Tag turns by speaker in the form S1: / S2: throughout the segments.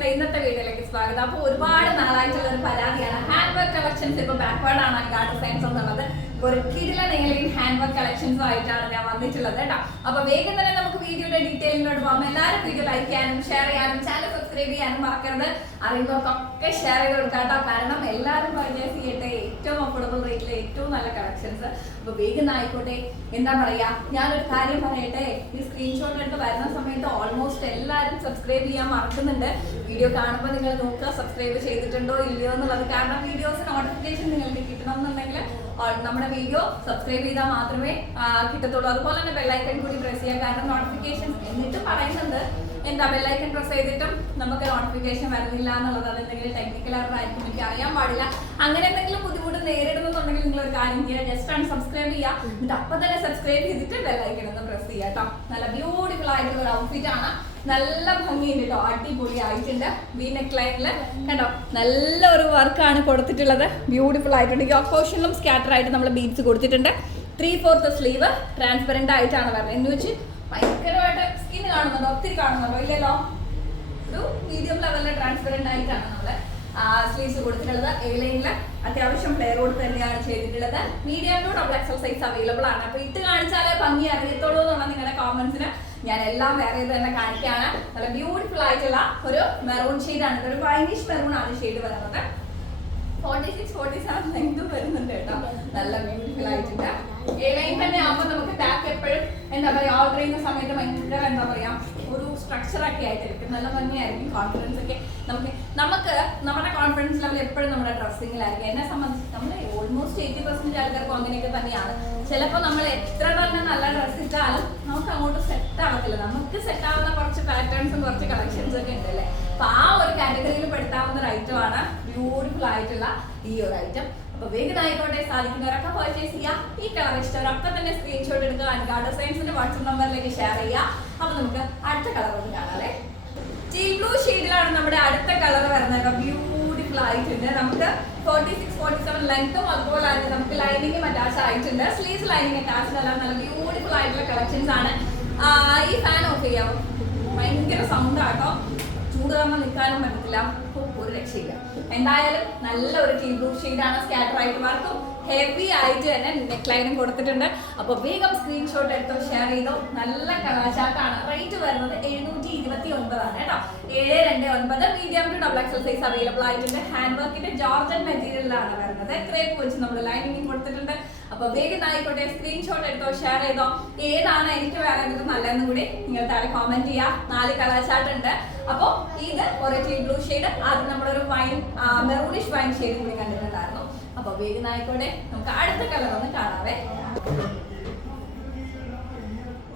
S1: ഗൈസിന്റെ ഇന്നത്തെ വീഡിയോയിലേക്ക് സ്വാഗതം. അപ്പൊ ഒരുപാട് നാളായിട്ടുള്ള ഒരു പരാതിയാണ് ഹാൻഡ് വർക്ക് കളക്ഷൻസ് ഇപ്പൊ ബാക്ക്വേർഡ് ആണ് ഗാർഡ് സയൻസ് എന്നുള്ളത് ഒരു കിരില നീലയും ഹാൻഡ് വർക്ക് കളക്ഷൻസും ആയിട്ടാണ് ഞാൻ വന്നിട്ടുള്ളത് കേട്ടോ. അപ്പൊ വേഗം തന്നെ നമുക്ക് വീഡിയോയുടെ ഡീറ്റെയിലിനോട് പോകാം. എല്ലാവരും വീഡിയോ ലൈക്ക് ചെയ്യാനും ഷെയർ ചെയ്യാനും ചാനൽ സബ്സ്ക്രൈബ് ചെയ്യാനും മറക്കരുത്. അറിയുന്നവർക്കൊക്കെ ഷെയർ ചെയ്ത് കൊടുക്കാം കേട്ടോ. കാരണം എല്ലാവരും പർച്ചേസ് ചെയ്യട്ടെ. ഏറ്റവും അഫോർഡബിൾ റേറ്റിൽ ഏറ്റവും നല്ല കളക്ഷൻസ് അപ്പൊ വേഗം ആയിക്കോട്ടെ. എന്താ പറയാ? ഞാനൊരു കാര്യം പറയട്ടെ. ഈ സ്ക്രീൻഷോട്ട് എടുത്ത് വരുന്ന സമയത്ത് ഓൾമോസ്റ്റ് എല്ലാവരും സബ്സ്ക്രൈബ് ചെയ്യാൻ മറക്കുന്നുണ്ട്. വീഡിയോ കാണുമ്പോൾ നിങ്ങൾ നോക്കുക സബ്സ്ക്രൈബ് ചെയ്തിട്ടുണ്ടോ ഇല്ലയോ എന്നുള്ളത്. കാരണം വീഡിയോസ് നോട്ടിഫിക്കേഷൻ നിങ്ങൾക്ക് കിട്ടണം എന്നുണ്ടെങ്കിൽ നമ്മുടെ വീഡിയോ സബ്സ്ക്രൈബ് ചെയ്താൽ മാത്രമേ കിട്ടത്തുള്ളൂ. അതുപോലെ തന്നെ ബെല്ലൈക്കൺ കൂടി പ്രസ് ചെയ്യാം. കാരണം നോട്ടിഫിക്കേഷൻ എന്നിട്ട് പറയുന്നുണ്ട്. എന്താ ബെല്ലൈക്കൺ പ്രസ് ചെയ്തിട്ടും നമുക്ക് നോട്ടിഫിക്കേഷൻ വരുന്നില്ല എന്നുള്ളത് അത് എന്തെങ്കിലും ടെക്നിക്കൽ എറർ ആയിരിക്കും എനിക്ക് അറിയാൻ പാടില്ല. അങ്ങനെ എന്തെങ്കിലും ബുദ്ധിമുട്ട് നേരിടുന്നുണ്ടെങ്കിൽ നിങ്ങൾ ഒരു കാര്യം ചെയ്യുക. ജസ്റ്റ് ആണ് സബ്സ്ക്രൈബ് ചെയ്യുക. എന്നിട്ട് അപ്പൊ തന്നെ സബ്സ്ക്രൈബ് ചെയ്തിട്ട് ബെല്ലൈക്കൺ ഒന്ന് പ്രസ് ചെയ്യുക കേട്ടോ. നല്ല ബ്യൂട്ടിഫുൾ ആയിട്ടുള്ള ഒരു ഔട്ട്ഫിറ്റ് ആണ്. നല്ല ഭംഗിയുണ്ട് കേട്ടോ. അടിപൊളി ആയിട്ടുണ്ട് വി നെക്ക് ലൈനിൽ കണ്ടോ നല്ല ഒരു വർക്കാണ് കൊടുത്തിട്ടുള്ളത്. ബ്യൂട്ടിഫുൾ ആയിട്ടുണ്ട്. ഈ പോർഷനിലും സ്കാറ്റർ ആയിട്ട് നമ്മൾ ബീഡ്സ് കൊടുത്തിട്ടുണ്ട്. ത്രീ ഫോർത്ത് സ്ലീവ് ട്രാൻസ്പെറന്റ് ആയിട്ടാണ് വരുന്നത്. എന്ന് വെച്ച് സ്കിൻ കാണുന്നുണ്ടോ? ഒത്തിരി കാണുന്നുണ്ടോ? ഇല്ലല്ലോ? ഒരു മീഡിയം ലെവലിൽ ട്രാൻസ്പെറന്റ് ആയിട്ടാണ് നമ്മൾ സ്ലീവ്സ് കൊടുത്തിട്ടുള്ളത്. എ ലൈനിൽ അത്യാവശ്യം കൊടുത്ത് തന്നെയാണ് ചെയ്തിട്ടുള്ളത്. Medium double XL size available ആണ്. അപ്പൊ ഇട്ട് കാണിച്ചാലേ ഭംഗി അറിയത്തുള്ളൂ എന്നുള്ള നിങ്ങളുടെ കോമൻസിന് ഞാൻ എല്ലാം വേറെ ഇത് തന്നെ കാണിക്കുകയാണ് നല്ല ബ്യൂട്ടിഫുൾ ആയിട്ടുള്ള ഒരു മെറൂൺ ആണ്. ഒരു വൈനിഷ് മെറൂൺ ആണ് ഷെയ്ഡ് വരുന്നത്. Forty six forty seven length വരുന്നുണ്ട് കേട്ടോ. നല്ല ബ്യൂട്ടിഫുൾ ആയിട്ടുണ്ട്. എ ലൈൻ തന്നെ എന്താ പറയാ ഓർഡർ ചെയ്യുന്ന സമയത്ത് ഭയങ്കര എന്താ പറയാ ഒരു സ്ട്രക്ചർ ഒക്കെ ആയിട്ടിരിക്കും. നല്ല ഭംഗിയായിരിക്കും കോൺഫിഡൻസ് ഒക്കെ. നമുക്ക് നമുക്ക് നമ്മുടെ കോൺഫിഡൻസ് ലെവൽ എപ്പോഴും നമ്മുടെ ഡ്രസ്സിങ്ങിലായിരിക്കും എന്നെ സംബന്ധിച്ച് നമ്മൾ ഓൾമോസ്റ്റ് എയ്റ്റി പെർസെന്റ് ആൾക്കാർക്കും അങ്ങനെയൊക്കെ തന്നെയാണ്. ചിലപ്പോൾ നമ്മൾ എത്ര തന്നെ നല്ല ഡ്രസ്സ് ഇട്ടാലും നമുക്ക് അങ്ങോട്ട് സെറ്റ് ആവത്തില്ല. നമുക്ക് സെറ്റ് ആവുന്ന കുറച്ച് പാറ്റേൺസും കുറച്ച് കളക്ഷൻസ് ഒക്കെ ഉണ്ട് അല്ലേ? അപ്പൊ ആ ഒരു കാറ്റഗറിയിൽ പെടുത്താവുന്ന ഒരു ഐറ്റം ആണ് ബ്യൂട്ടിഫുൾ ആയിട്ടുള്ള ഈ ഒരു ഐറ്റം അപ്പൊ സാധിക്കുന്ന സാധിക്കുന്നവരൊക്കെ പർച്ചേസ് ചെയ്യുക ഈ കളർ ഇഷ്ടവരൊക്കെ തന്നെ സ്ക്രീൻഷോട്ട് എടുക്കുക അൻകാർഡ് സയൻസിന്റെ വാട്സപ്പ് നമ്പറിലേക്ക് ഷെയർ ചെയ്യുക. അപ്പൊ നമുക്ക് അടുത്ത കളർ ഒന്ന് കാണാല്ലേ ടീ ബ്ലൂ ഷെയ്ഡിലാണ് നമ്മുടെ അടുത്ത കളർ വരുന്നത് ബ്യൂട്ടിഫുൾ ആയിട്ടുണ്ട്. നമുക്ക് ഫോർട്ടി സിക്സ് ഫോർട്ടി സെവൻ ലെങ്ത്തും അതുപോലെ തന്നെ നമുക്ക് ലൈനിങ്ങും അറ്റാച്ച് ആയിട്ടുണ്ട്. സ്ലീവ്സ് ലൈനിങ് അറ്റാച്ച്ഡ് അല്ല നല്ല ബ്യൂട്ടിഫുൾ ആയിട്ടുള്ള കളക്ഷൻസ് ആണ്. ഈ ഫാൻ ഓഫ് ചെയ്യാമോ ഭയങ്കര സൗണ്ട് ആട്ടോ ചൂട് കാരണം നിൽക്കാനും പറ്റത്തില്ല. ഒരു രക്ഷയില്ല. എന്തായാലും നല്ല ഒരു ടീ ബ്ലൂ ആണ് സ്കാറ്റർ ആയിട്ട് വർക്കും ഹെവി ആയിട്ട് തന്നെ നെക്ക് ലൈനും കൊടുത്തിട്ടുണ്ട്. അപ്പോൾ വേഗം സ്ക്രീൻഷോട്ട് എടുത്തോ ഷെയർ ചെയ്തോ. നല്ല കളാചാട്ടാണ് റേറ്റ് വരുന്നത് എഴുന്നൂറ്റി ഇരുപത്തി ഒൻപതാണ് കേട്ടോ. ഏഴ് രണ്ട് ഒൻപത്. Medium to double XL size available ആയിട്ടുണ്ട്. ഹാൻഡ് വർക്കിന്റെ ജോർജൻ മെറ്റീരിയലിലാണ് വരുന്നത്. ക്രേപ്പ് വെച്ച് നമ്മൾ ലൈനിങ് കൊടുത്തിട്ടുണ്ട്. അപ്പൊ വേഗം ആയിക്കോട്ടെ സ്ക്രീൻഷോട്ട് എടുത്തോ ഷെയർ ചെയ്തോ ഏതാണ് എനിക്ക് വേണ്ടത് നല്ലതെന്ന് കൂടി നിങ്ങൾ താഴെ കോമെന്റ് ചെയ്യാം. നാല് കളർ ഉണ്ട്. അപ്പോൾ ഇത് ഒരു ബ്ലൂ ഷെയ്ഡ് അത് നമ്മളൊരു വൈൻ മെറൂണിഷ് വൈൻ ഷെയ്ഡ് കൂടി കണ്ടിട്ടുണ്ടായിരുന്നു. അപ്പൊ വേഗം ആയിക്കോട്ടെ നമുക്ക് അടുത്ത കളർ ഒന്ന് കാണാവേ.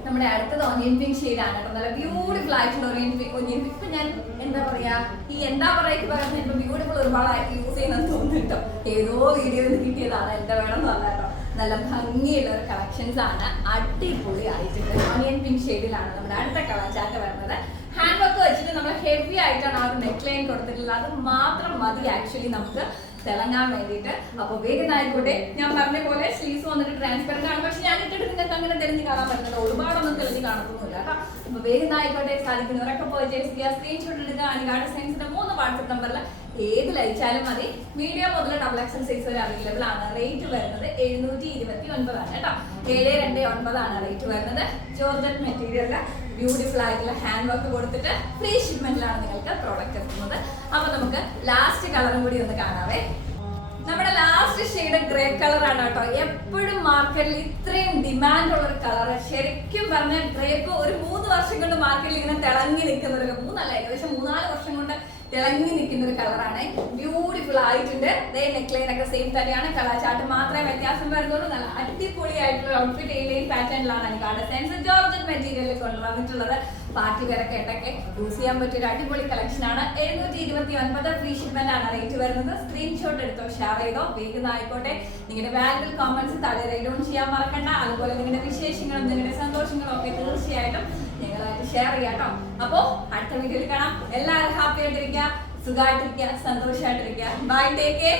S1: നമ്മുടെ അടുത്തത് ഒനിയൻ പിങ്ക് ആണ് കേട്ടോ. നല്ല ബ്യൂട്ടിഫുൾ ആയിട്ടുള്ള ഒനിയൻ പിങ്ക് ഒനിയൻ പിങ്ക് ഞാൻ എന്താ പറയാ ഈ എന്താ പറയാ പറയുന്നത് ഇപ്പൊ ബ്യൂട്ടിഫുൾ ഒരുപാട് യൂസ് ചെയ്യുന്നത് തോന്നുന്നു കേട്ടോ. ഏതോ നിന്ന് കിട്ടിയതാണ് എന്താ വേണം എന്ന് കേട്ടോ. നല്ല ഭംഗിയുള്ള ഒരു കളക്ഷൻസ് ആണ്. അടിപൊളി ആയിട്ടുണ്ട് ഓണിയൻ പിങ്ക് ഷെയ്ഡിലാണ് നമ്മുടെ അടുത്ത കളർ ചാറ്റ് വരുന്നത്. ഹാൻഡ് വർക്ക് വെച്ചിട്ട് നമ്മൾ ഹെവി ആയിട്ടാണ് ആ ഒരു നെക്ക് ലൈൻ കൊടുത്തിട്ടുള്ളത്. അത് മാത്രം മതി ആക്ച്വലി നമുക്ക് തിളങ്ങാൻ വേണ്ടിയിട്ട്. അപ്പൊ വേഗം ആയിക്കോട്ടെ ഞാൻ പറഞ്ഞ പോലെ സ്ലീവ്സ് വന്നിട്ട് ട്രാൻസ്പെറന്റ് ആണ്. പക്ഷെ ഞാൻ ഇട്ടിട്ട് നിങ്ങൾക്ക് അങ്ങനെ തെളിഞ്ഞ് കാണാൻ പറ്റുന്നത് ഒരുപാടൊന്നും തെളിഞ്ഞ് കാണത്തൊന്നുമില്ല കേട്ടോ. അപ്പൊ വേഗം ആയിക്കോട്ടെ സാധിക്കുന്നവരൊക്കെ പർച്ചേസ് ചെയ്യുക സ്ക്രീൻഷോട്ട് എടുക്കുക. അനികാട് സയൻസിന്റെ വാട്സപ്പ് നമ്പറിൽ ഏത് ലയിച്ചാലും മതി. മീഡിയം മുതൽ ഡബിൾ എക്സൽ സൈസ് വരെ അവൈലബിൾ ആണ്. റേറ്റ് വരുന്നത് എഴുന്നൂറ്റി ഇരുപത്തി ഒൻപതാണ് കേട്ടോ. ഏഴ് രണ്ട് ഒൻപതാണ് റേറ്റ് വരുന്നത്. ജോർജറ്റ് മെറ്റീരിയലിൽ ബ്യൂട്ടിഫുൾ ആയിട്ടുള്ള ഹാൻഡ് വർക്ക് കൊടുത്തിട്ട് ഫ്രീ ഷിപ്മെന്റിലാണ് നിങ്ങൾക്ക് പ്രോഡക്റ്റ് എത്തുന്നത്. അപ്പൊ നമുക്ക് ലാസ്റ്റ് കളറും കൂടി ഒന്ന് കാണാവേ. നമ്മുടെ ലാസ്റ്റ് ഷെയ്ഡ് ഗ്രേ കളറാണ് കേട്ടോ. എപ്പോഴും മാർക്കറ്റിൽ ഇത്രയും ഡിമാൻഡ് ഉള്ള ഒരു കളർ ശരിക്കും പറഞ്ഞ ഗ്രേപ്പ് ഒരു മൂന്ന് വർഷം കൊണ്ട് മാർക്കറ്റിൽ ഇങ്ങനെ തിളങ്ങി നിൽക്കുന്ന ഒരു മൂന്നല്ല ഏകദേശം മൂന്നാൽ വർഷം കൊണ്ട് തിളങ്ങി നിൽക്കുന്ന ഒരു കളറാണ്. ബ്യൂട്ടിഫുൾ ആയിട്ടുണ്ട്. ദേ നെക്ലൈൻ ലൈൻ ഒക്കെ സെയിം തന്നെയാണ്. കളർ ചാർട്ട് മാത്രമേ വ്യത്യാസം വരുന്നുള്ളൂ. നല്ല അടിപൊളി ആയിട്ടുള്ള ഔട്ട്ഫിറ്റ് ഏലിയൻ പാറ്റേണിലാണ് എനിക്ക് സെൻസ് ജോർജൻ മെറ്റീരിയൽ കൊണ്ടുവന്നിട്ടുള്ളത് പാർട്ടി വെയറൊക്കെ ഇട്ടൊക്കെ യൂസ് ചെയ്യാൻ പറ്റിയ ഒരു അടിപൊളി കളക്ഷൻ ആണ്. എഴുന്നൂറ്റി ഇരുപത്തി ഒൻപത് ഫ്രീ ഷിപ്മെന്റ് ആണ് റേറ്റ് വരുന്നത്. സ്ക്രീൻഷോട്ട് എടുത്തോ ഷെയർ ചെയ്തോ. വേഗം ആയിക്കോട്ടെ. നിങ്ങളുടെ വാല്യൂ കോമെന്റ്സ് താഴെ റൈഡോൺ ചെയ്യാൻ മറക്കണ്ട. അതുപോലെ നിങ്ങളുടെ വിശേഷങ്ങളും നിങ്ങളുടെ സന്തോഷങ്ങളും ഒക്കെ തീർച്ചയായിട്ടും ഞങ്ങളായിട്ട് ഷെയർ ചെയ്യാം കേട്ടോ അപ്പോ അടുത്ത വീഡിയോയിൽ കാണാം. എല്ലാവരും ഹാപ്പി ആയിട്ടിരിക്കുക സുഖമായിട്ടിരിക്കുക സന്തോഷമായിട്ടിരിക്കുക. Bye take